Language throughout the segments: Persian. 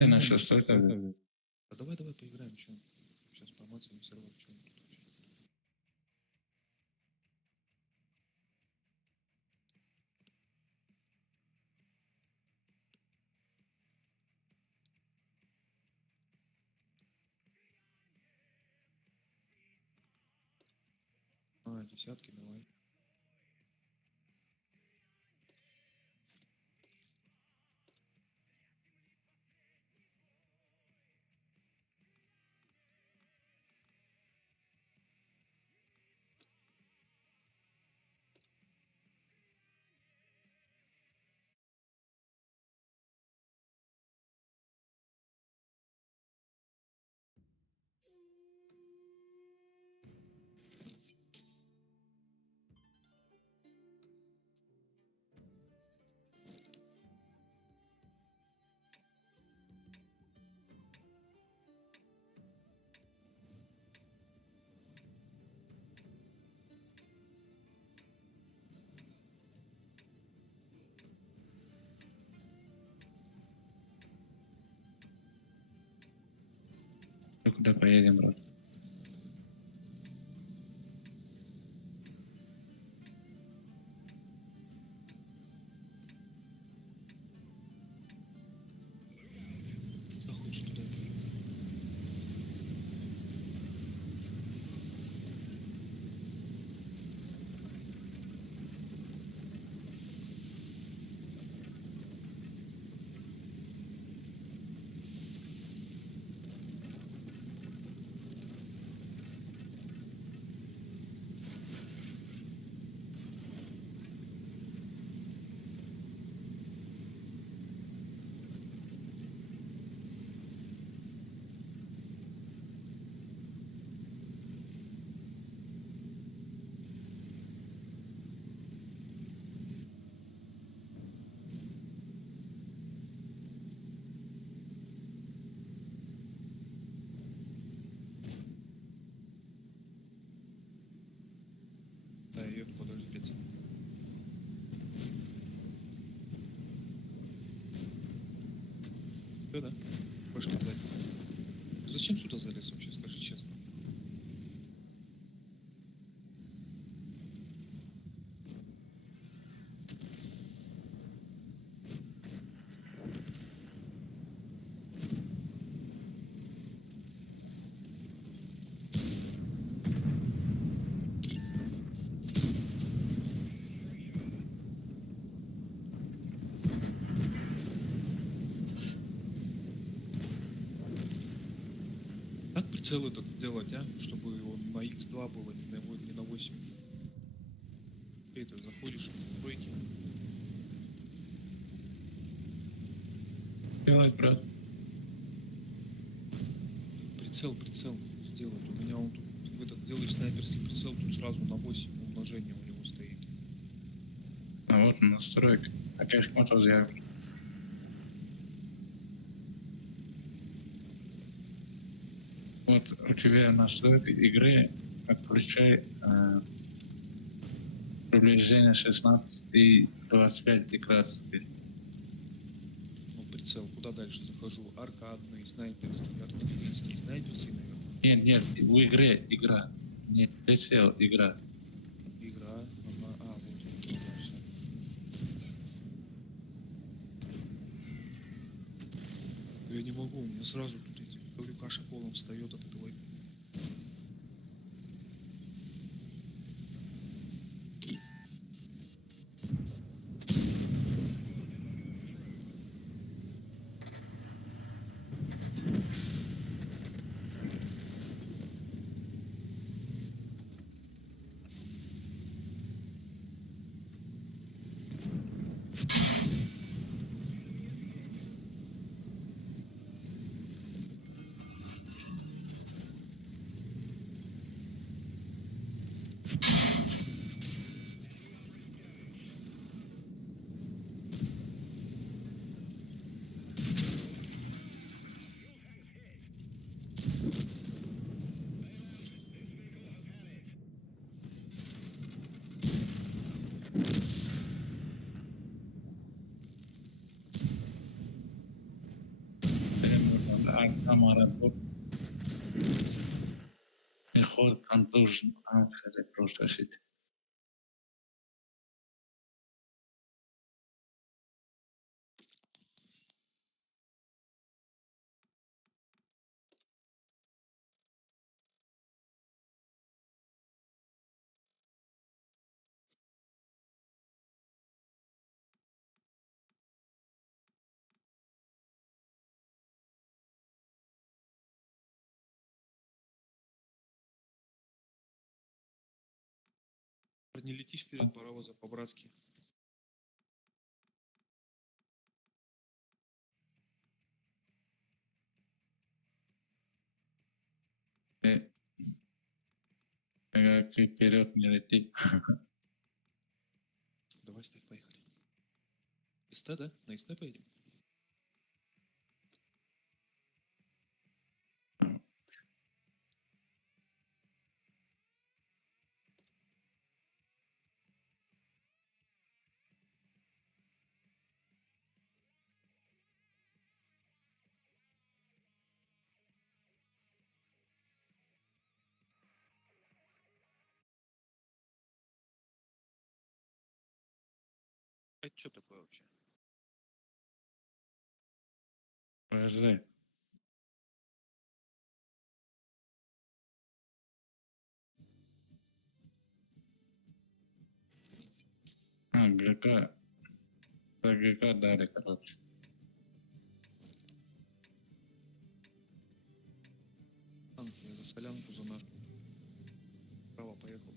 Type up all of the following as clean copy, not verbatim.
На шестой тогда. Да давай поиграем, что? Сейчас помацаем сервер, что тут вообще. Десятки, давай. Куда поедем, брат? Да хочешь туда. Да, я еду, подожди, 5 секунд. Да. Пошли сзади. Зачем сюда залез вообще, скажи честно? Как прицел этот сделать, чтобы он на X2 было, не на 8? Ты это заходишь в тройки. Делать, брат. Прицел сделать. У меня он тут в этот делаешь снайперский прицел, тут сразу на 8 умножение у него стоит. А вот настройки. Опять мотор заявлен. Вот у тебя настройки игры отключай приближение 16 и 25 и красный. Ну, прицел. Куда дальше захожу? Аркадный, снайперский, снайперский, наверное. Нет, в игре игра. Не прицел, игра. Игра. Ага, вот. Всё. Я не могу, у меня сразу тут эти, говорю, каша колом встает от этого. Аркамара тут мejor tantos ángeles protegidos. Не летишь вперед паровоза по-братски. Eh, Venga, que вперед не лети. Давай, Стеф, поехали. СТ, да? На СТ поедем? Это что такое вообще? Подожди. ГК. Про ГК дали, короче. Я за солянку, за нашу. Право, поехал.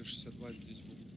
Т-62 здесь будет.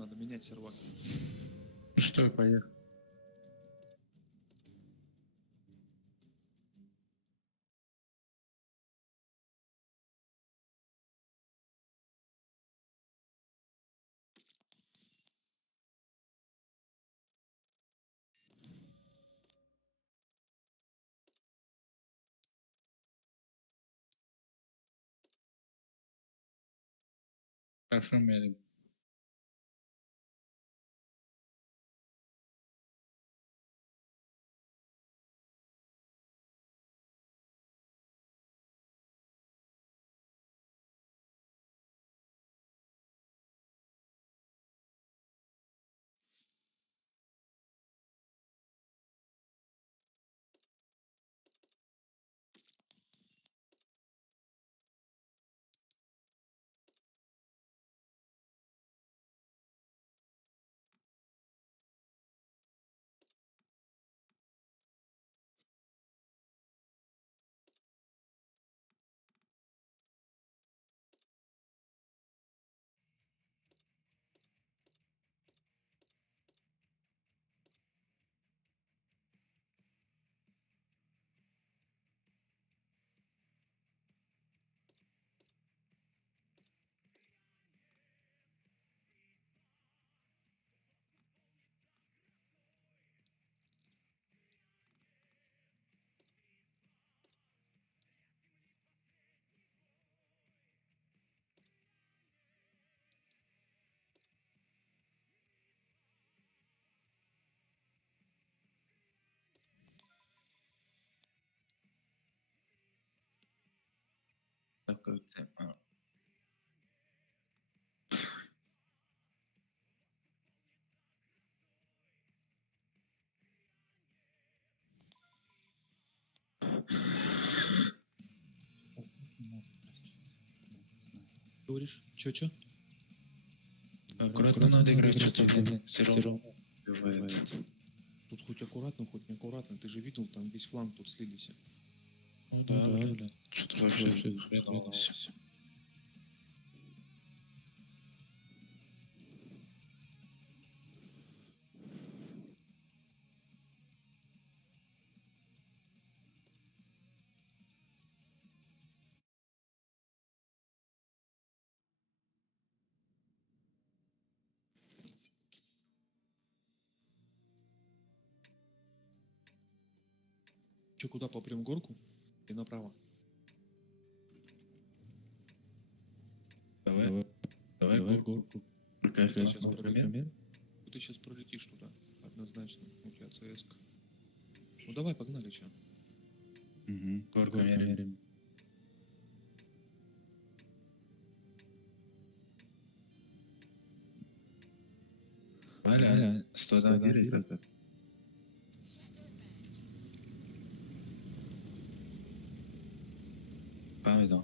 надо менять сервак. Ну что, поехали. Хорошо, мерим. Такой темп. Говоришь? Чё? Аккуратно надо играть, что-то все равно убивает. Тут хоть аккуратно, хоть неаккуратно. Ты же видел, там весь фланг тут слились. Ну да, блин. Что-то вообще хреново всё. Чё, куда попрем горку? И направо. Давай горку. Только Ты сейчас например. Ты сейчас пролетишь туда. Однозначно. У тебя ЦС. Ну давай, погнали, чё? Горку мерим. Валя, 101 это. Pardon.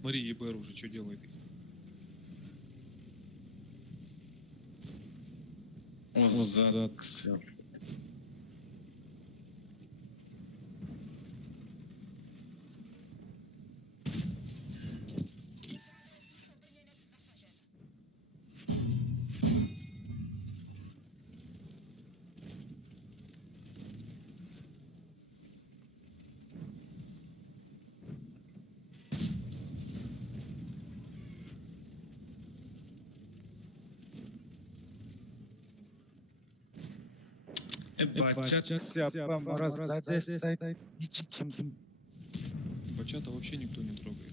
Смотри, ЕБР уже что делает их. Вот зад. Бачата вообще никто не трогает.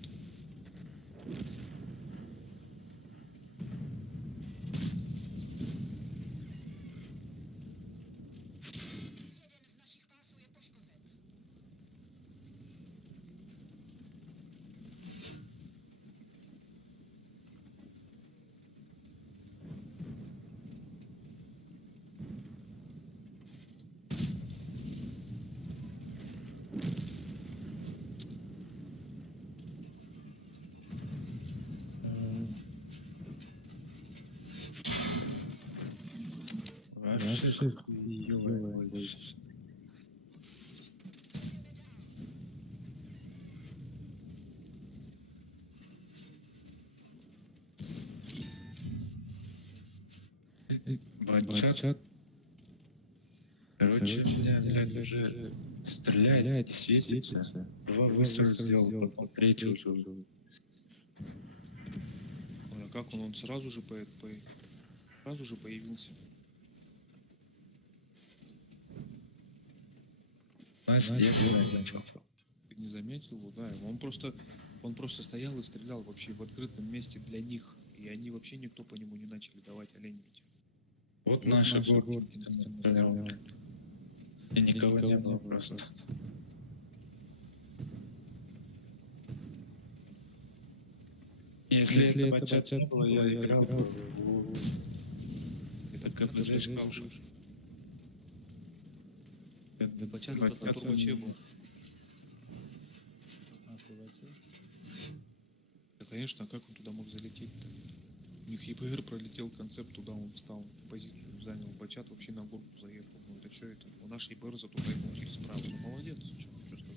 Батчат, короче, меня, блядь, уже стреляет и светится. Два выстрела сделал, потом третий уже. Ой, а как он сразу же сразу же появился. Значит, я не заметил. Ты не заметил его, да? Он просто стоял и стрелял вообще в открытом месте для них. И они вообще никто по нему не начали давать оленить. Вот наши горки там стрелял. И никого не было просто. Если это батчат не было, я играл бы в Это КБЖ уже. Бачат это на турбаче был. Да, конечно, а как он туда мог залететь-то? У них ЕПР пролетел концепт, туда он встал, позицию занял. Бачат вообще на горку заехал. Ну это что это? У наш ЕПР зато заехал через право. Ну молодец, что сказать.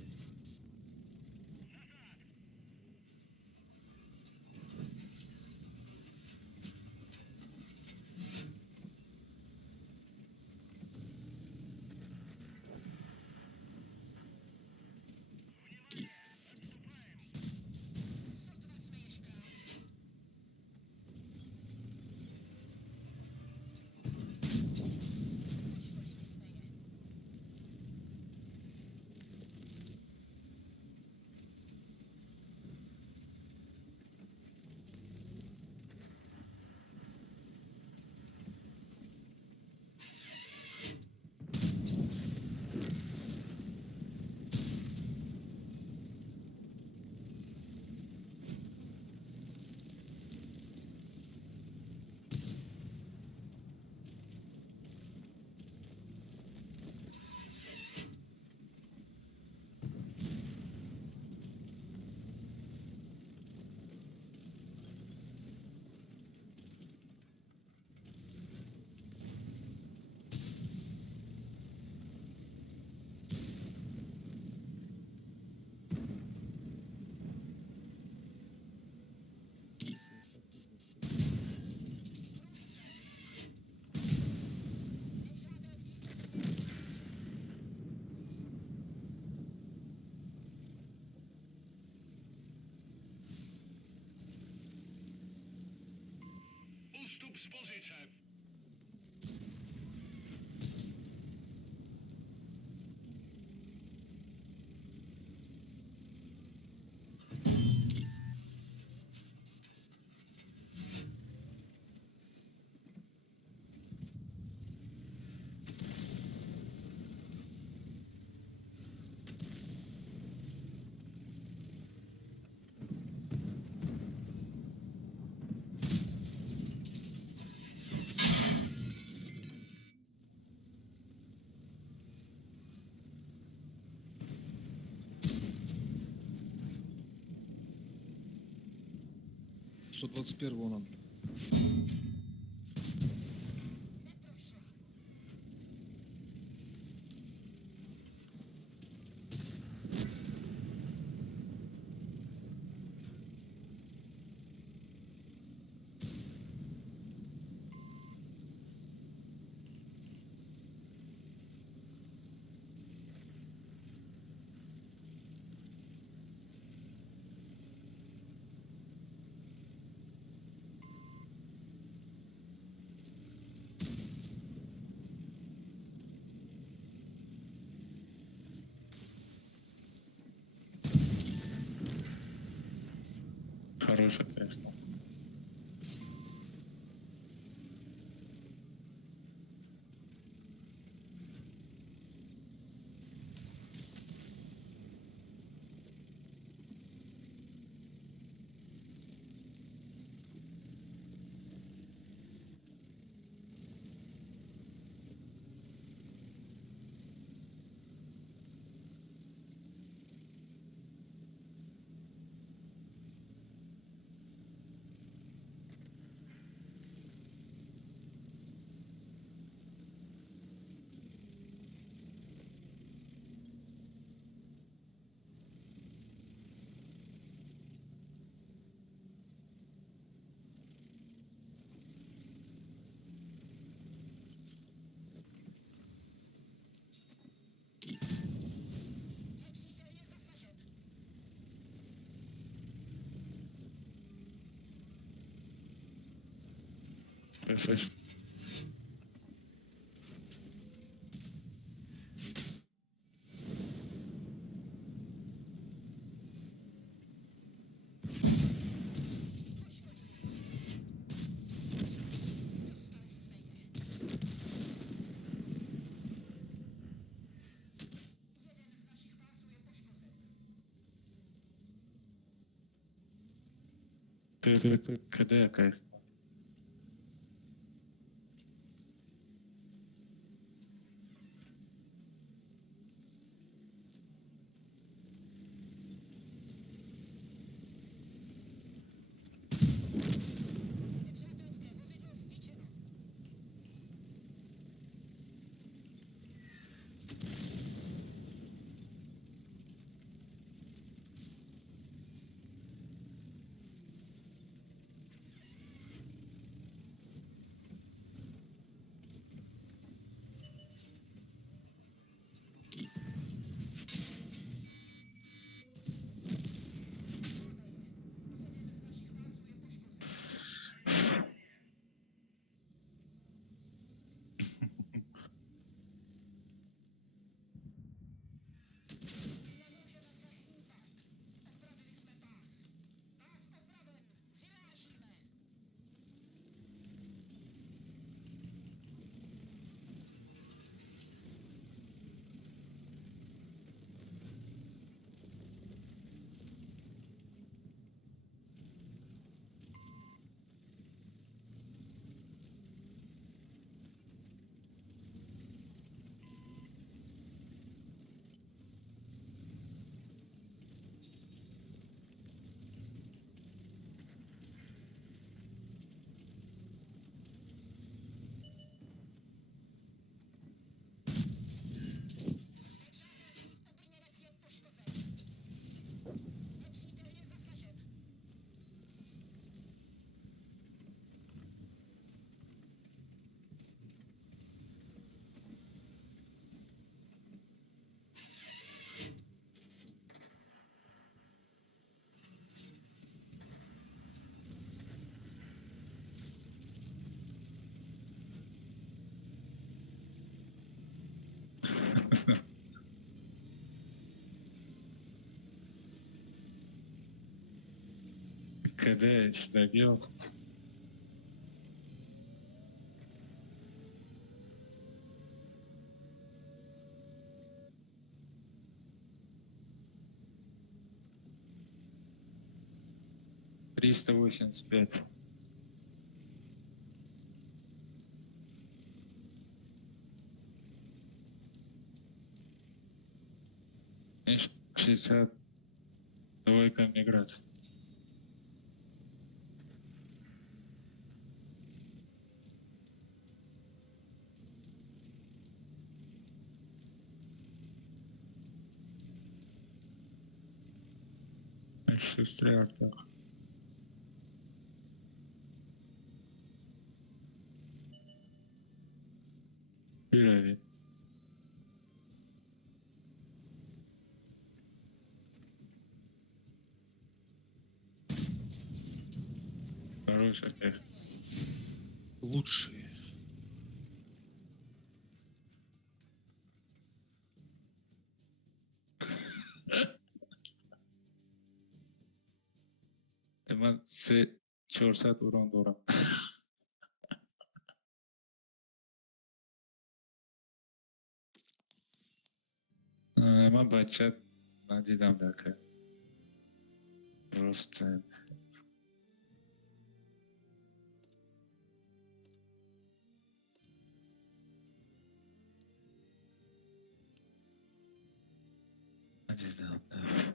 Уступ з позиції. — 121-го надо. Хороший, конечно. Perfect. Ty КД якась. КД добил. $385. И 60 двойка Миград. Шестрый артак. Пилеви. Хороший тех. Лучшие. Эма се 400 урон дорам. Эма бачат надидам дака. Просто надидам, да.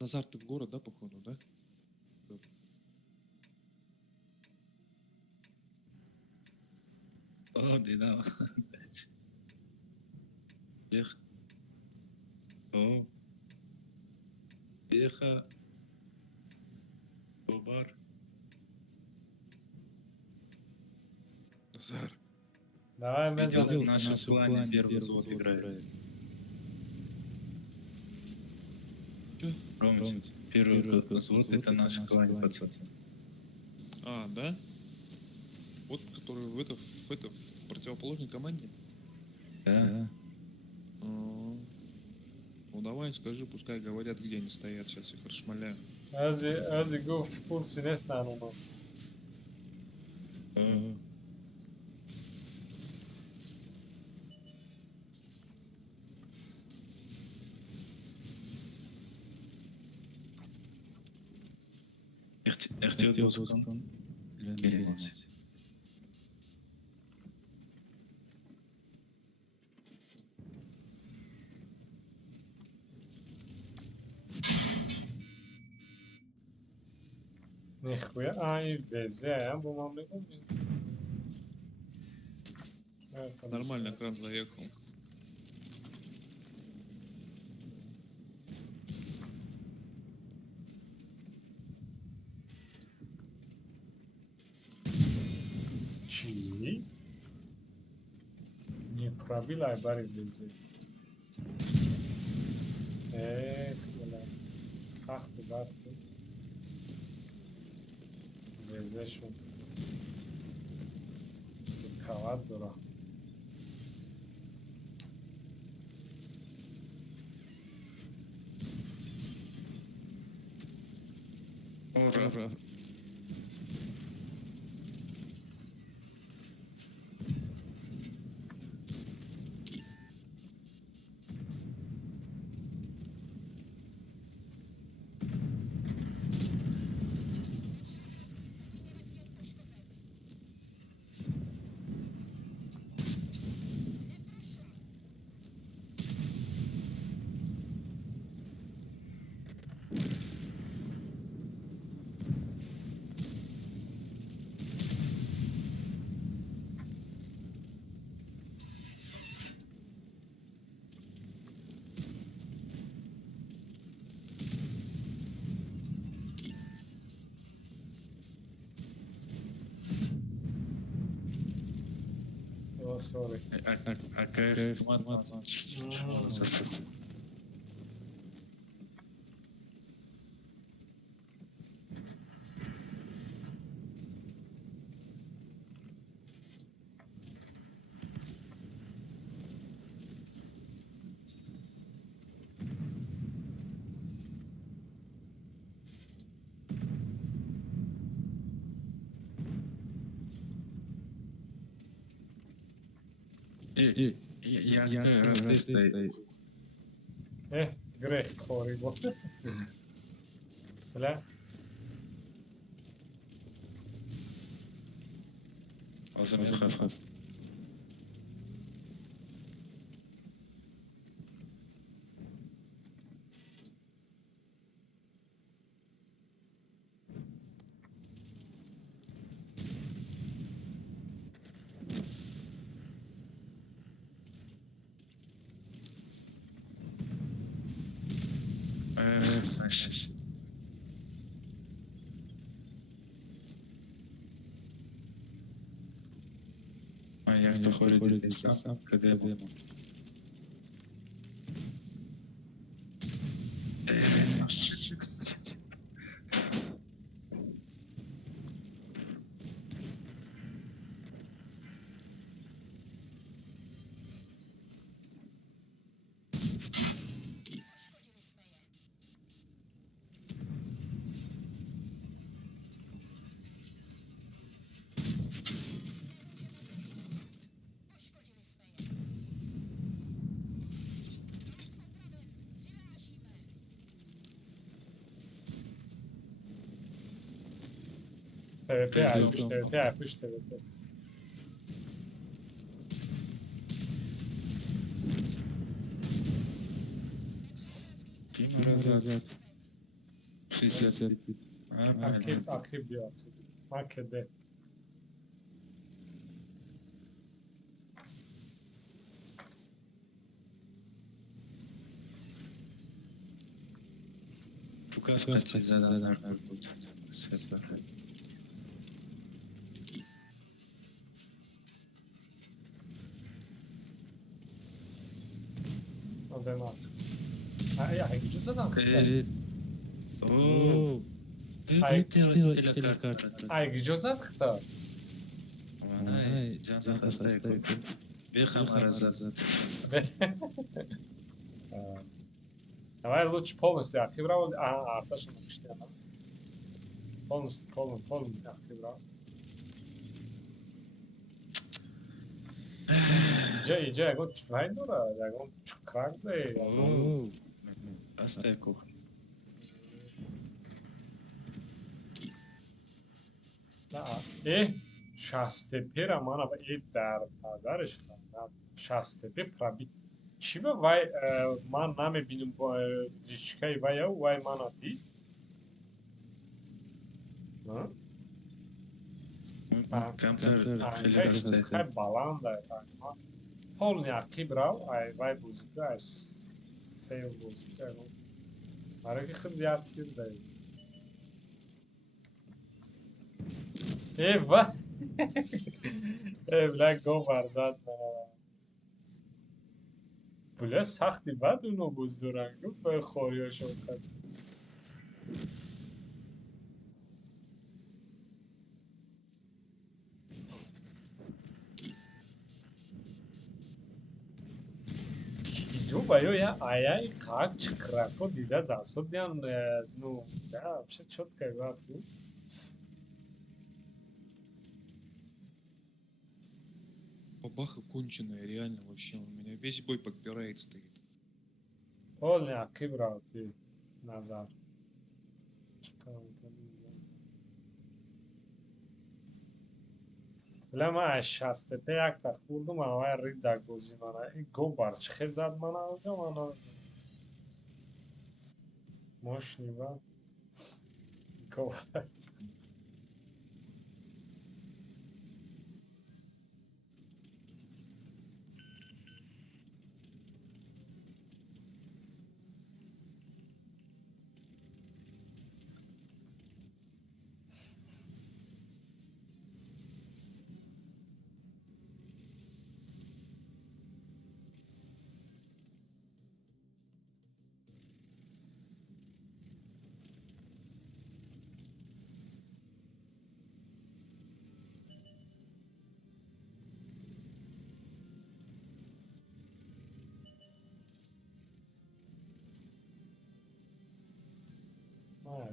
Назар, ты в город, да, походу, да? О, Динамо. Эх. О. Еха. Бар. Назар. Давай Видел, беzanem. в нашем плане первый взвод играет. Чё? Ромыч, первый взвод это наш клан, пацан. А, да? Вот, который в противоположной команде? Да. А, Ну давай, скажи, пускай говорят, где они стоят, сейчас их расшмаляю. Özü guf kursi nesnan onu. О. Echt heel Doskan. Gelmez. Nihkuya ay beze bu mamleket mi? Evet, tabii. Нормально, кран заехал. Çiğ. Nie pravilaj bari beze. Böyle sahtı baktı. Beze şu. Kavat dura. Ура. Oh, sorry. Какая автомат? Я стоит. Greh horrible. Bля. Азамхан. А як то ходить сам, куди? TVP yapmış, TVP yapmış, TVP. Kim razat? 60. Akib, Нормально. akib diyor. Makede. Фукас качать задание тут. Светло. Odenak. Ja, gidiyor zaten. О, Ай, телекарта. Ay gidiyor zaten. Она жана хастай. Бехам аразат. Давай лучше полностью активировал. Арташин напишите. Полностью активировал. İyice yagon çıkmayın da yagon çıkrak da yagon. О, Астай кух. Şastepe ramana der padarış. Şastepe prabi. Çibe vay man name benim bu riçkay vay vay manati. Ha? Камзар хели Ay астай. kay balan da ya. Polni akibra ay vay buzika ay sev buzika. Hareket kıdiyatır da. Eyvah. Evlen go var zaten. Böyle saxti بعد اونو بزدورن گفت به خوریاشو کرد. Думаю, я, я и как чекрако дида засудян, ну, да, вообще четко играть. Бабаха конченая, реально вообще. У меня весь бой подпирает стоит. Полный акибра ты назад. لما شسته پیک تا خوردم اما رید در گوزی منه این گو برچ خیزد منه اونجا منه موش نیبا گو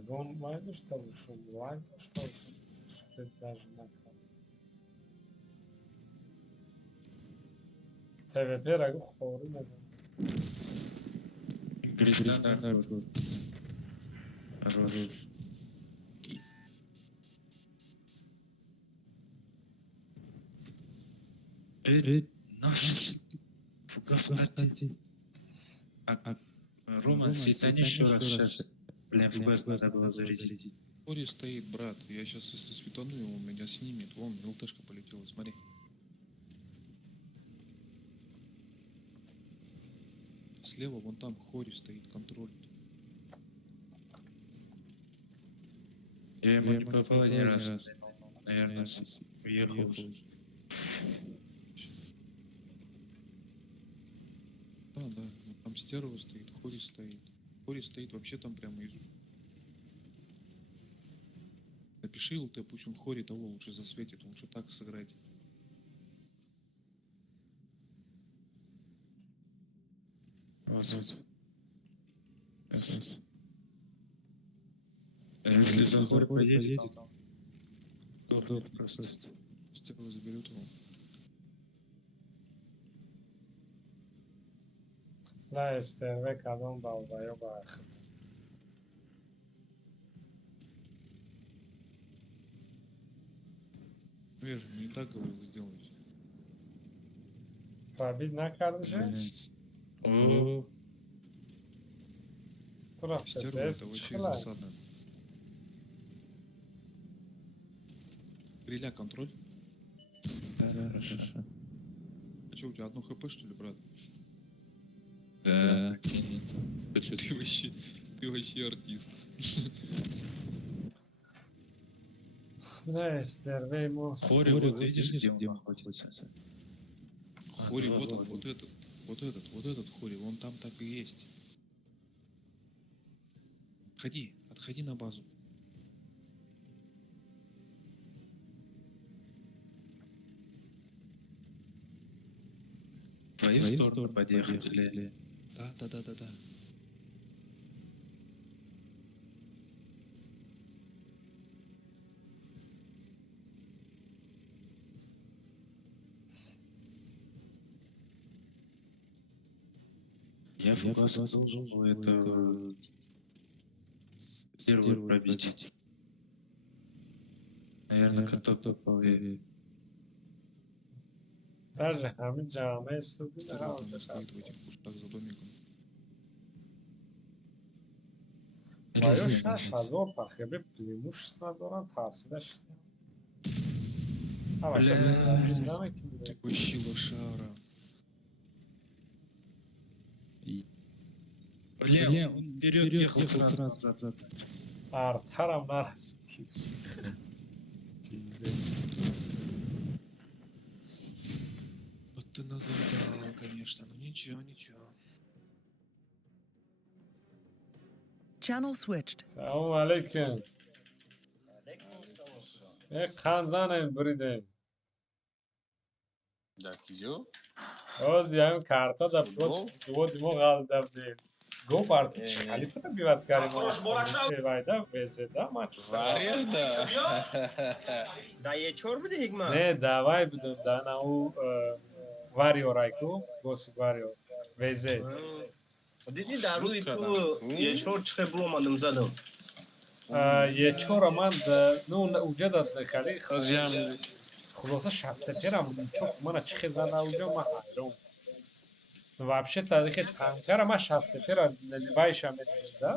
гон майду что ушел лайк что успеть даже на ТВП рагу хору назад Кришна Хорош. Наш Фукас качать. Рома, светани еще раз сейчас. Блин, ФБС надо было зарядить. Хори стоит, брат. Я сейчас, если светану его, он меня снимет. Вон, ЛТшка полетела, смотри. Слева, вон там Хори стоит, контролит. Я ему не попал ни разу. Наверное, уехал уже. Да, да. Там стерва стоит, Хори стоит. Хори стоит вообще там прямо из... Напиши ЛТ, пусть он Хори того лучше засветит, лучше так сыграть. Вот. Сейчас. Если Захор поедет, то просто. Стерва заберет его. لا استرو کدام باوبایا با اخت Ну я же не так говорил сделать. رابید نکرده О, تو رفته Стерва это دست вообще چخلای засада. Стреля, контроль. Хорошо. А что, у тебя одно хп, что ли, брат? Да. Ты вообще артист. Да, Эстервеймус. Хори, вот видишь, где он находится? Хори, вот, вот он, вот. вот этот Хори, он там так и есть. Отходи на базу. В твою сторону подъехали. Да. Я фугас должен был это первый пробить. Наверное, кто-то правее. Даже همین جامعه استودی Вот نه он стоит в этих кустах за домиком. باید 6000 پخیبه پلیموش دارن ترسیده شدیم همه Бля. شده که Ты میده вообще лошара. Бля, он вперед ехал сразу назад. ارترم نرسیدی پیزده Вот ты назадал, конечно, но ничего. Channel switched. سلام علیکم یک خنزن بریدیم Dakio? از یه کارتا دا Futbol? پلوت زود دیمو غال دبدیم گو بارتی چی خلیفه دا بیوت کاری ما وایده ویزده ما چطور Varya Da je çor budi hikma. نه دعوای بدون دا ناو واریو رایکو گوسی واریو ویزه Dedi در روی تو Lütfen. یه چور چخه برو اومدم زدم. یه چورا من نو اوجه داد خلی Özlem. خلاصه شسته پیرم چوک من چی خزن اوجه ما حیرون вообще тарихи танкара ма шасте пера байша медидем да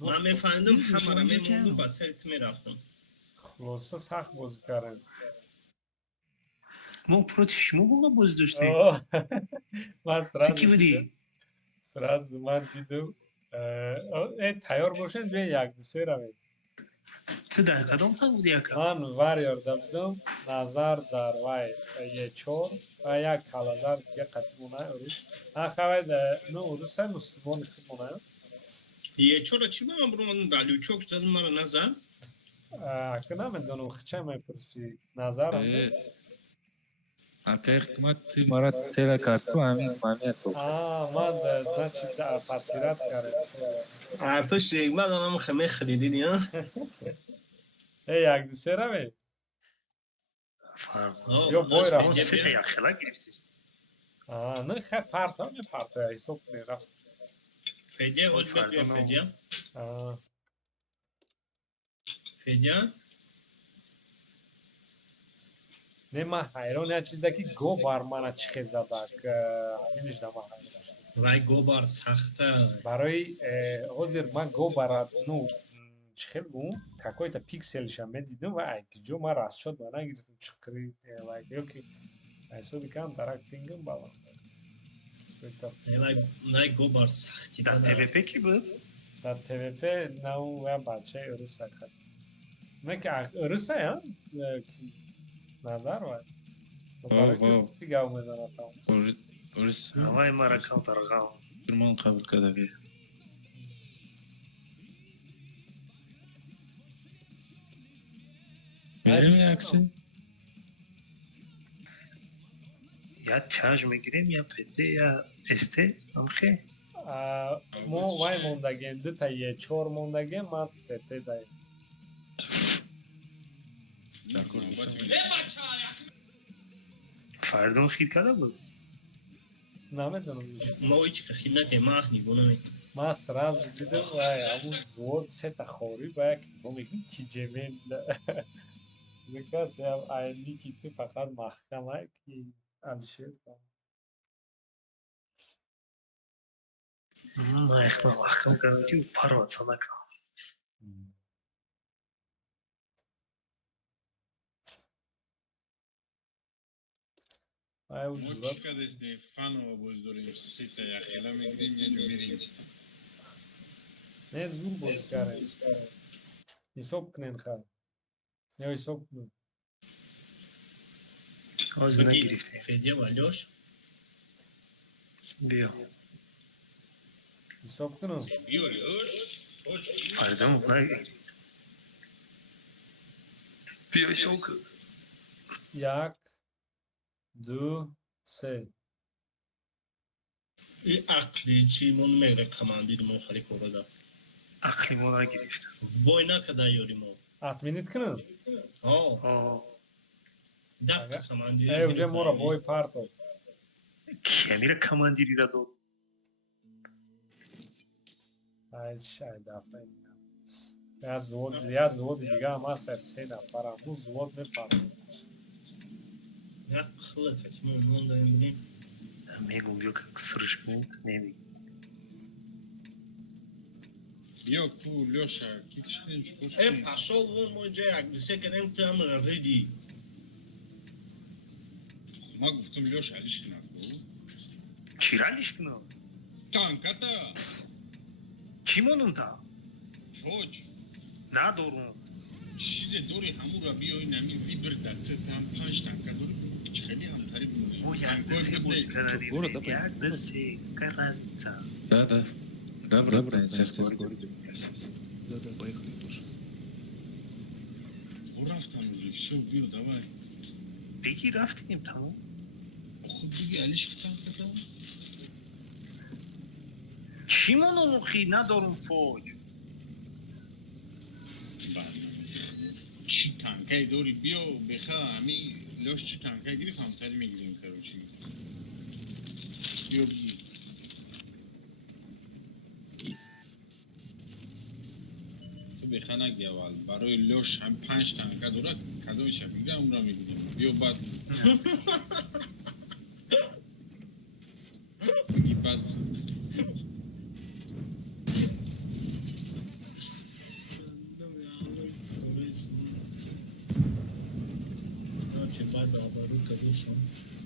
من میفهمیدم همه میموندم با سرت میرفتم. خلاصه سخت بازی کردن ما پروتی شما با ما باز داشتیم من تو کی بودی؟ سراز من دیدم تیار باشن بیاین یک دو سه روید تو در کدام تا بودی اکا؟ من واریور دبدم نظر در وای یه چور و یک کالازار دیگه قطعی مونه اروس خواه نه اروس های مسلمان خود مونه یه چور چی با من برو اومدم دلیو چوک زدم مرا نزد. اکنه نمیدونم خچه میپرسی نظرم Ака хикмат ты Марат тела катку амин моментов. من значит подпират کردم پشت یک بعد آنم خمه خریدین یا؟ یک دو سه روید یا بای ما رفت سه تا یک خلا گرفتیست نه خیلی پرتا می پرتا حساب کنی رفت فدیه اول بگوی فدیه. فدیه؟ نه من حیران یه چیز که گو بار من چی خیزه دک همینش دم حیران شد وای گوبار سخته. برای حاضر من گو بار نو چی خیل بون какой-то пиксельش هم دیدم و جو من راست شد و نگیرفتم چکری وای یکی حسابی کم درک پینگم بالا وای گوبار سختی. در PvP کی بود؟ در TVP نو و بچه اروس خد نه که اروس هم نظر وای برای که دیگه هم میزنه تام Орис هوای ما را کم درغاو Герман قبول کرده. بریم یه عکسی؟ یا چارج میگیریم یا پته یا استه نمخه ما وای موندگیم دو تا یه چور موندگیم من تته دایم فردون خیل کرده بود نمیدونم میشه ما هیچ که خیلی نکنیم ما نگونه من سراز دیدم وای همون زود سه تا خوری باید ما میگیم تیجه من بکاس هم اینی که تو فقط محکمه که انشید کنم ما اخلا محکم کردی و پر واتسا نکن აი უჯურად. მოჩქადეს დი ფანო ბოზდორიმ სიტა ახლა მიგდიმ მეჯმირინ Ne zul bozkare. Isopknen xar. Ne isopknen. آزنا گرفته فدیه و لوش بیا Isopknen. فردا موقع بیا شوک Jak, du, se. این عقلی چی من میگه کماندید من خالی کوبادا عقلی ما را گرفته وای نکده یوری ما Atminit knen. آه آه دفت کماندید Уже mora boj parto. کمی را کماندیری را داد Aj shaj da fen. Ja zvod diga masa se da para mu zvod me parto. یک خلقه که من داریم بینیم میگم بیا که سرش کنید نمیگم یو کو لوشا کیکشتیم چکوش ام پاشو وون موجه یک دیسه کنیم تو هم ریدی ما گفتم لوشا علیش کنم چی را لیش کنم؟ تانکا تا چی مونم تا؟ فوج ندارم چیز دوری همون را بیایی نمی ویبر دکتر تام پانش تانکا دوری خیلی هم تریب ما یک دسته بودی کناری یک دسته که разница Да, братан, сейчас Да, да, поехали тоже. رفتم уже все بیو давай بگی رفتیم تمام خب دیگه علیش که تانکا تا چی مونم خی ندارم فوج چی تانکای دوری بیو بخوا همی لوش چی تانکای گیری فهمتری میگیریم کرو چی بیو بگی تو بخوا نگی اول برای لوش هم 5 تانکا دوره کدومش هم میگیرم اون را میگیریم بیو بعد بگی بعد چه بعد آبادو کدوشم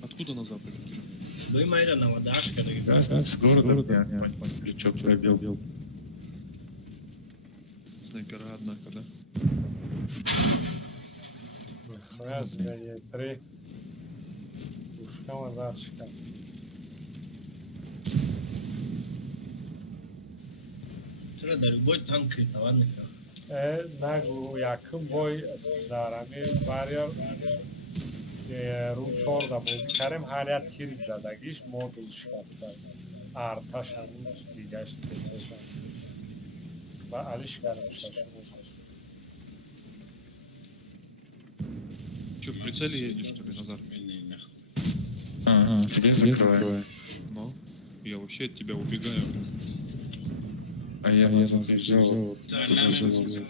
Откуда на западе? دوی مایره نماداش کرده С города причем пробил. Снайпера, однако, да? Moja je 3. Puškama zaškat. چرا داری بای تانک کریتاوان نکرد Nagu yakın boy darami varıyor. Rum çorda bozi karem hala tir zadagish modul shikasta. Artash hamu digash tepesan. Va alish karam shashmu. Че, в прицеле едешь, что ли, Назар? Ага, тебе закрываю. Но я вообще от тебя убегаю. А я забежал. Тут уже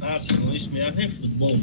هر سنویش میرن فوتبال